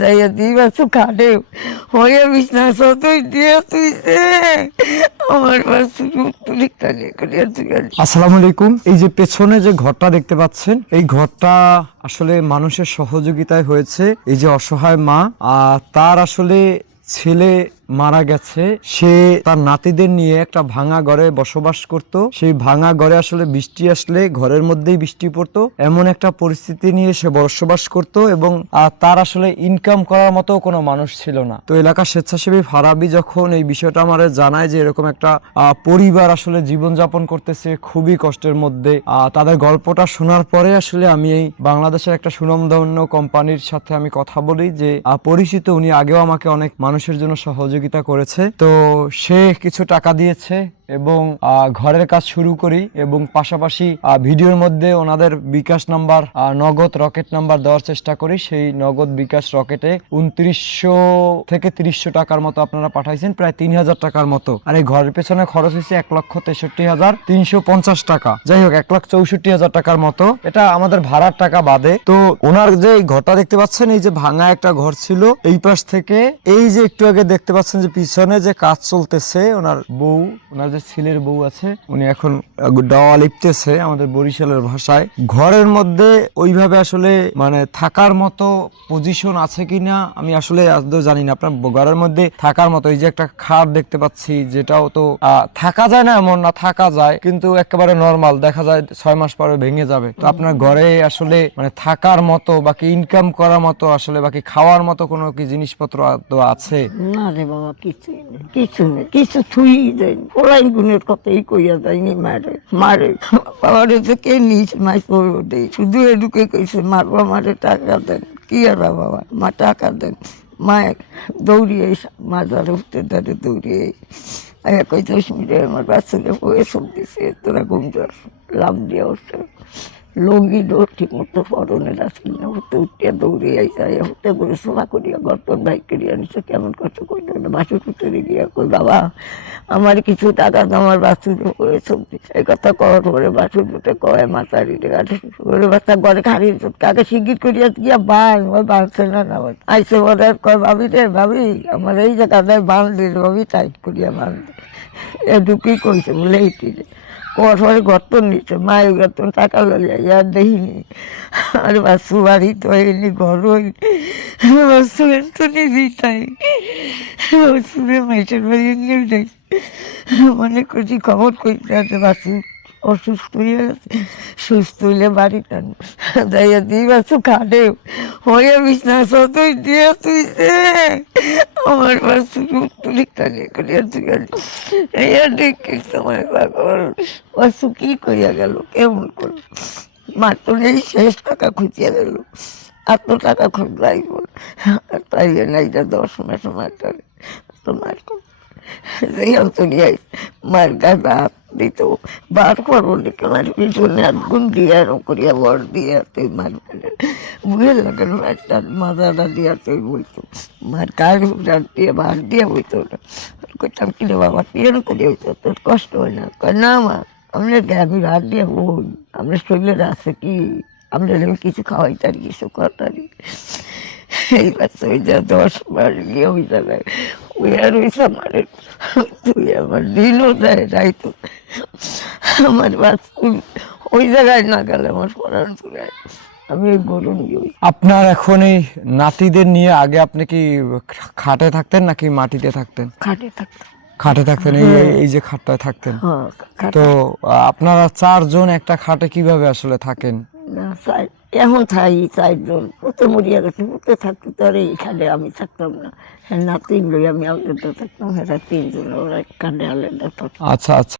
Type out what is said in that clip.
যাইয়া দিবা তো খাটে হইয়া বিছনা সতই দিয়া তুইছে আমার বাসু তুলি কানে করিয়া তুই। আসসালামু আলাইকুম। এই যে পেছনে যে ঘরটা দেখতে পাচ্ছেন, এই ঘরটা আসলে মানুষের সহযোগিতায় হয়েছে। এই যে অসহায় মা, তার আসলে ছেলে মারা গেছে, সে তার নাতিদের নিয়ে একটা ভাঙা ঘরে বসবাস করত। সেই ভাঙা ঘরে আসলে বৃষ্টি আসলে ঘরের মধ্যেই বৃষ্টি পড়তো, এমন একটা পরিস্থিতি নিয়ে সে বসবাস করত এবং তার আসলে ইনকাম করার মতো কোনো মানুষ ছিল না। তো এলাকার স্বেচ্ছাসেবী ফারাবি যখন এই বিষয়টা আমাদের জানায় যে এরকম একটা পরিবার আসলে জীবনযাপন করতেছে খুবই কষ্টের মধ্যে, তাদের গল্পটা শোনার পরে আসলে আমি এই বাংলাদেশের একটা সুনামধন্য কোম্পানির সাথে আমি কথা বলি, যে পরিচিত, উনি আগেও আমাকে অনেক মানুষের জন্য সহযোগিতা করেছে। তো সে কিছু টাকা দিয়েছে এবং ঘরের কাজ শুরু করি এবং পাশাপাশি ভিডিওর মধ্যে ওনাদের বিকাশ নাম্বার, নগদ রকেট নাম্বার দেওয়ার চেষ্টা করি। সেই নগদ বিকাশ রকেটে 2900 থেকে 3000 টাকার মতো আপনারা পাঠাইছেন, প্রায় 3000 টাকার মতো। আর এই ঘরের পেছনে খরচ হয়েছে 1,63,350 টাকা। যাই হোক, 1,64,000 টাকার মতো, এটা আমাদের ভাড়ার টাকা বাদে। তো ওনার যে এই ঘরটা দেখতে পাচ্ছেন, এই যে ভাঙা একটা ঘর ছিল, এই পাশ থেকে এই যে একটু আগে দেখতে পাচ্ছেন যে পিছনে যে কাজ চলতেছে, ওনার বউ, ওনার যে ছেলের বউ আছে, উনি এখন ডাওয়া লিপতেছে আমাদের বরিশালের ভাষায়। ঘরের মধ্যে ওইভাবে আসলে মানে থাকার মতো পজিশন আছে কিনা আমি আসলে আদৌ জানি না। আপনার ঘরের মধ্যে থাকার মতো এই যে একটা খাট দেখতে পাচ্ছি, যেটাও তো থাকা যায় না এমন না, থাকা যায়, কিন্তু একেবারে নরমাল, দেখা যায় 6 মাস পরে ভেঙে যাবে। তো আপনার ঘরে আসলে মানে থাকার মতো বাকি ইনকাম করার মতো আসলে বাকি খাওয়ার মতো কোনো কি জিনিসপত্র আছে? না রে বাবা, কিছুই নেই, কিছু নেই, কিছু থুই যায়নি। ওলাই গুণের কথাই কইয়া যায়নি। মারে মারে বাবারে তো কে নিস মাই করবো দেই, শুধু এটুকে কইছে মারবো, মারে টাকা দেন। কি আর বাবা, মা টাকা দেন। মায়ের দৌড়িয়ে মাজার উঠতে দাঁড়িয়ে দৌড়িয়ে কই 10 মিনিটে আমার বাচ্চাকে বয়ে সব দিছে, তোরা ঘুম যাস লাভ দিয়ে উঠছে। লঙ্গি ডোর ঠিক মতো পরনে রাখছিল না, হতে উঠিয়া দৌড়ে আইসা হতে করে সোফা করিয়া গর্তন বাইক করিয়া নিচ্ছে। কেমন কষ্ট করতে বাসুর ভিতরে গিয়া কই বাবা আমার কিছু টাকা আমার বাসুর করে সবজি। এই কথা কওয়ার পরে বাসুর ভিতরে কয় মাতারি করে বাচ্চা ঘরে খাড়ি কাকে শিগির করিয়া গিয়া বান ওই বাঁধছে না না আইসে বলে কয় ভাবি রে ভাবি আমার এই জায়গাটায় বাঁধলি ভাবি টাইট করিয়া বাঁধলি। এ ঢুকি কইছে বলে এইটি পরে গর্তন নিচ্ছে, মায়ের গর্তন টাকা লাগিয়ে আর দেখিনি। আর বাসু বাড়ি তো হয়নি, ঘর হয়নি, বাসু তো নিবি তাই বাসুরে মাইটের বাড়ি নিয়ে যাই। মনে করছি খবর করতে আছে বাসু অসুস্থ হয়ে গেছে, সুস্থ হইলে বাড়িতে যাইয়া দিই বাসু খাটে হইয়া বিছনা সতই দিয়া তুইছে আমার বাসু তুলি কানে করিয়া তুই দেখি সময় পাগল বাসু কি করিয়া গেল, কেমন করল। মাত্র নেই, শেষ টাকা খুঁজিয়া গেল, এত টাকা খুঁজলাইব তাই নাই, 10 মাস মার ধরে তোমার মার গায়ে হাত দিত বার করবো লিখে মার পিছনে হাত গুণ দিয়ে এরম করিয়া বর দিয়ে তুই মার বুঝে লাগাল মারটা মাজাটা দিয়া তুই বইতো মার গায়ে হাত দিয়ে বার দিয়ে বইতো না। কইতাম কিনে বাবা তুই এরম করিয়া হইতো, তোর কষ্ট হয় না? কয় না মা, আমরা গায়ে হাত দিয়ে বই, আমরা শরীরের আছে কি, আমরা কিছু খাওয়াই তারি, কিছু করারি। এই বাচ্চা ওই যা 10 বার গিয়ে ওই জায়গায় ওই আর ওই সামারে তুই আমার দিনও দেয় রাইতো আমার বাচ্চা ওই জায়গায় না গেলে আমার পড়ার চুড়ায় আমি ওই গরু নিয়ে। আপনার এখন এই নাতিদের নিয়ে আগে আপনি কি খাটে থাকতেন নাকি মাটিতে থাকতেন? খাটে থাকতাম। খাটে থাকতেন, এই যে খাটটায় থাকতেন। হ্যাঁ, তো আপনারা 4 জন একটা খাটে কিভাবে আসলে থাকেন? এখন থাই 4 জন, ওতে মরিয়া গেছে, ওতে থাকতো তো আর এইখানে আমি থাকতাম না। হ্যাঁ, নাতিন লই আমি আলাদা থাকতাম, হ্যাঁ 3 জন, ওরা কানে আলাদা থাকতাম। আচ্ছা আচ্ছা।